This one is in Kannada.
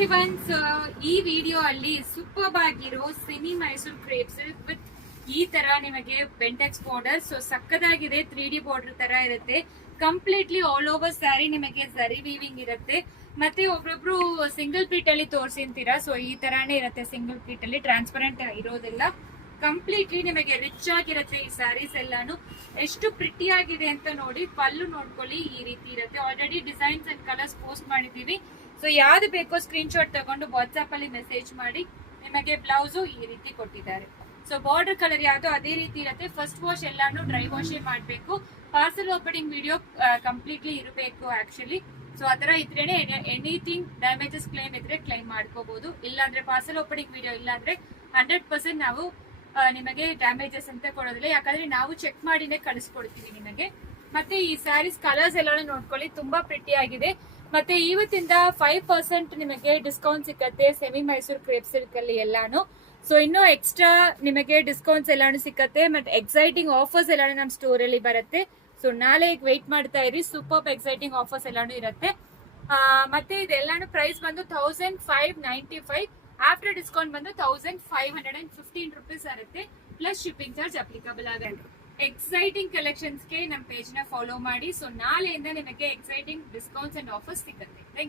ಎವ್ರಿವನ್, ಸೊ ಈ ವಿಡಿಯೋ ಅಲ್ಲಿ ಸೂಪರ್ ಆಗಿರೋ semi Mysore crepe silk with ಈ ತರ ನಿಮಗೆ ಬೆಂಟೆಕ್ಸ್ ಬಾರ್ಡರ್. ಸೊ ಸಕ್ಕದಾಗಿದೆ, 3D ಬಾರ್ಡರ್ ತರ ಇರುತ್ತೆ. ಕಂಪ್ಲೀಟ್ಲಿ ಆಲ್ ಓವರ್ ಸ್ಯಾರಿ ನಿಮಗೆ ಜರಿ ವೀವಿಂಗ್ ಇರುತ್ತೆ. ಮತ್ತೆ ಒಬ್ರೊಬ್ರು ಸಿಂಗಲ್ ಪ್ಲೀಟ್ ಅಲ್ಲಿ ತೋರಿಸಿರ್ತೀರಾ, ಸೊ ಈ ತರಾನೇ ಇರುತ್ತೆ. ಸಿಂಗಲ್ ಪ್ಲೀಟ್ ಅಲ್ಲಿ ಟ್ರಾನ್ಸ್ಪರೆಂಟ್ ಇರೋದಿಲ್ಲ, ಕಂಪ್ಲೀಟ್ಲಿ ನಿಮಗೆ ರಿಚ್ ಆಗಿರುತ್ತೆ. ಈ ಸ್ಯಾರೀಸ್ ಎಲ್ಲಾನು ಎಷ್ಟು ಪ್ರಿಟಿ ಆಗಿದೆ ಅಂತ ನೋಡಿ. ಪಲ್ಲು ನೋಡ್ಕೊಳ್ಳಿ, ಈ ರೀತಿ ಇರುತ್ತೆ. Already designs and colours post ಮಾಡಿದೀವಿ. ಸೊ ಯಾವ್ದು ಬೇಕೋ ಸ್ಕ್ರೀನ್ ಶಾಟ್ ತಗೊಂಡು ವಾಟ್ಸ್ಆಪ್ ಅಲ್ಲಿ ಮೆಸೇಜ್ ಮಾಡಿ. ನಿಮಗೆ ಬ್ಲೌಸು ಈ ರೀತಿ ಕೊಟ್ಟಿದ್ದಾರೆ. ಸೊ ಬಾರ್ಡರ್ ಕಲರ್ ಯಾವ್ದು ಅದೇ ರೀತಿ ಇರುತ್ತೆ. ಫಸ್ಟ್ ವಾಶ್ ಎಲ್ಲಾನು ಡ್ರೈ ವಾಶ್ ಮಾಡಬೇಕು. ಪಾರ್ಸಲ್ ಓಪನಿಂಗ್ ವಿಡಿಯೋ ಕಂಪ್ಲೀಟ್ಲಿ ಇರಬೇಕು ಆಕ್ಚುಲಿ. ಸೊ ಆತರ ಇದ್ರೇನೆ ಎನಿಥಿಂಗ್ ಡ್ಯಾಮೇಜಸ್ ಕ್ಲೈಮ್ ಇದ್ರೆ ಕ್ಲೈಮ್ ಮಾಡ್ಕೋಬಹುದು. ಇಲ್ಲಾಂದ್ರೆ ಪಾರ್ಸಲ್ ಓಪನಿಂಗ್ ವಿಡಿಯೋ ಇಲ್ಲಾಂದ್ರೆ 100% ನಾವು ನಿಮಗೆ ಡ್ಯಾಮೇಜಸ್ ಅಂತ ಕೊಡೋದಿಲ್ಲ, ಯಾಕಂದ್ರೆ ನಾವು ಚೆಕ್ ಮಾಡಿನೇ ಕಳಿಸ್ಕೊಡ್ತೀವಿ ನಿಮಗೆ. ಮತ್ತೆ ಈ ಸ್ಯಾರೀಸ್ ಕಲರ್ಸ್ ಎಲ್ಲಾನು ನೋಡ್ಕೊಳ್ಳಿ, ತುಂಬಾ ಪ್ರಿಟಿ ಆಗಿದೆ. ಮತ್ತೆ ಇವತ್ತಿಂದ 5% ನಿಮಗೆ ಡಿಸ್ಕೌಂಟ್ ಸಿಕ್ಕತ್ತೆ ಸೆಮಿ ಮೈಸೂರ್ ಕ್ರೇಪ್ ಸಿಲ್ಕ್ ಅಲ್ಲಿ ಎಲ್ಲಾನು. ಸೊ ಇನ್ನೂ ಎಕ್ಸ್ಟ್ರಾ ನಿಮಗೆ ಡಿಸ್ಕೌಂಟ್ಸ್ ಎಲ್ಲಾನು ಸಿಕ್ಕತ್ತೆ. ಮತ್ತೆ ಎಕ್ಸೈಟಿಂಗ್ ಆಫರ್ಸ್ ಎಲ್ಲಾನು ನಮ್ಮ ಸ್ಟೋರ್ ಅಲ್ಲಿ ಬರುತ್ತೆ. ಸೊ ನಾಳೆ ವೆಯ್ಟ್ ಮಾಡ್ತಾ ಇರಿ, ಸೂಪರ್ ಎಕ್ಸೈಟಿಂಗ್ ಆಫರ್ಸ್ ಎಲ್ಲಾನು ಇರುತ್ತೆ. ಮತ್ತೆ ಇದೆಲ್ಲಾನು ಪ್ರೈಸ್ ಬಂದು 1595, ಆಫ್ಟರ್ ಡಿಸ್ಕೌಂಟ್ ಬಂದು 1515 ರುಪೀಸ್ ಇರುತ್ತೆ. ಪ್ಲಸ್ ಶಿಪ್ಪಿಂಗ್ ಚಾರ್ಜ್ ಅಪ್ಲಿಕಬಲ್ ಆಗುತ್ತೆ. ಎಕ್ಸೈಟಿಂಗ್ ಕಲೆಕ್ಷನ್ಸ್ಗೆ ನಮ್ಮ ಪೇಜ್ ನ ಫಾಲೋ ಮಾಡಿ. ಸೊ ನಾಳೆಯಿಂದ ನಿಮಗೆ ಎಕ್ಸೈಟಿಂಗ್ ಡಿಸ್ಕೌಂಟ್ಸ್ ಅಂಡ್ ಆಫರ್ಸ್ ಸಿಗುತ್ತೆ. Thank you.